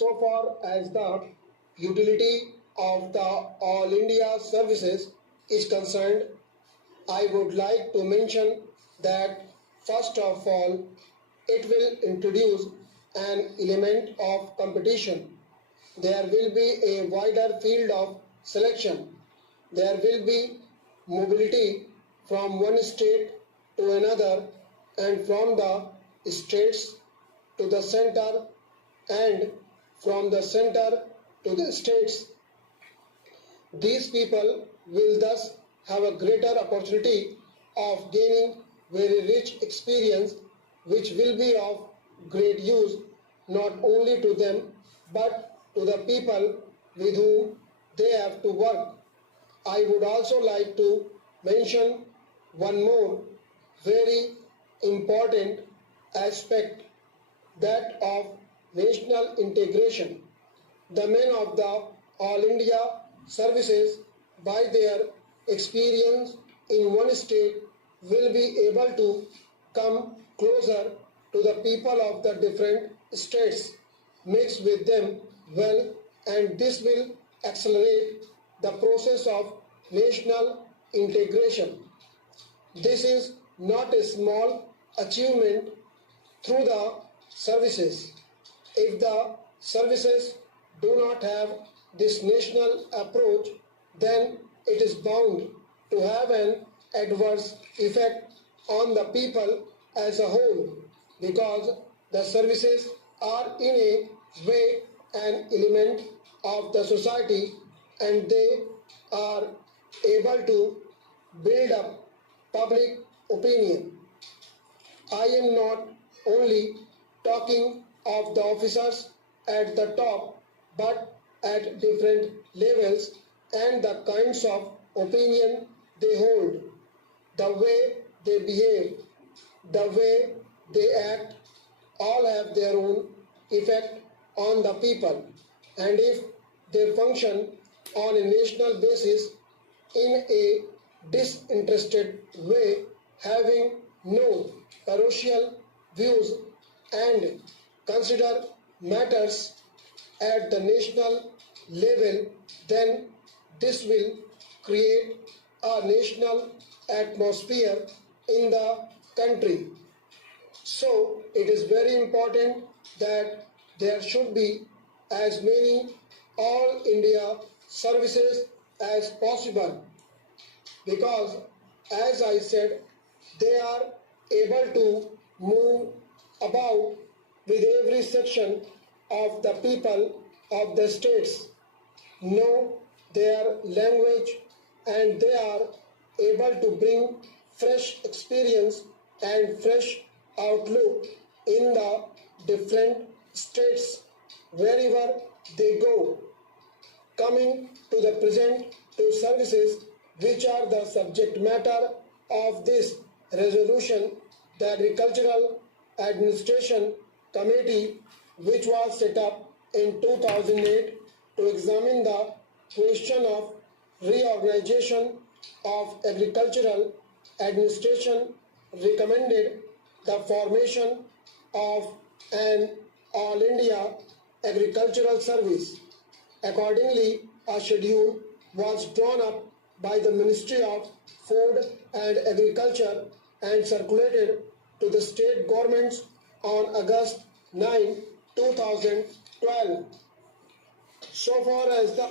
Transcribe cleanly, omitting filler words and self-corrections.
So far as the utility of the All India services is concerned, I would like to mention that first of all, it will introduce an element of competition. There will be a wider field of selection. There will be mobility from one state to another and from the states to the center and from the center to the states. These people will thus have a greater opportunity of gaining very rich experience which will be of great use not only to them but to the people with whom they have to work. I would also like to mention one more very important aspect, that of national integration. The men of the All India services, by their experience in one state, will be able to come closer to the people of the different states, mix with them well, and this will accelerate the process of national integration. This is not a small achievement through the services. If the services do not have this national approach, then it is bound to have an adverse effect on the people as a whole, because the services are in a way an element of the society and they are able to build up public opinion. I am not only talking of the officers at the top but at different levels and the kinds of opinion they hold, the way they behave, the way they act, all have their own effect on the people. And if they function on a national basis in a disinterested way, having no parochial views and consider matters at the national level, then this will create a national atmosphere in the country. So it is very important that there should be as many All India services as possible, because as I said, they are able to move about with every section of the people of the states, know their language, and they are able to bring fresh experience and fresh outlook in the different states wherever they go. Coming to the present two services which are the subject matter of this resolution, the Agricultural Administration Committee, which was set up in 2008 to examine the question of reorganization of agricultural administration, recommended the formation of an All India Agricultural Service. Accordingly, a schedule was drawn up by the Ministry of Food and Agriculture and circulated to the state governments on August 9, 2012. So far as the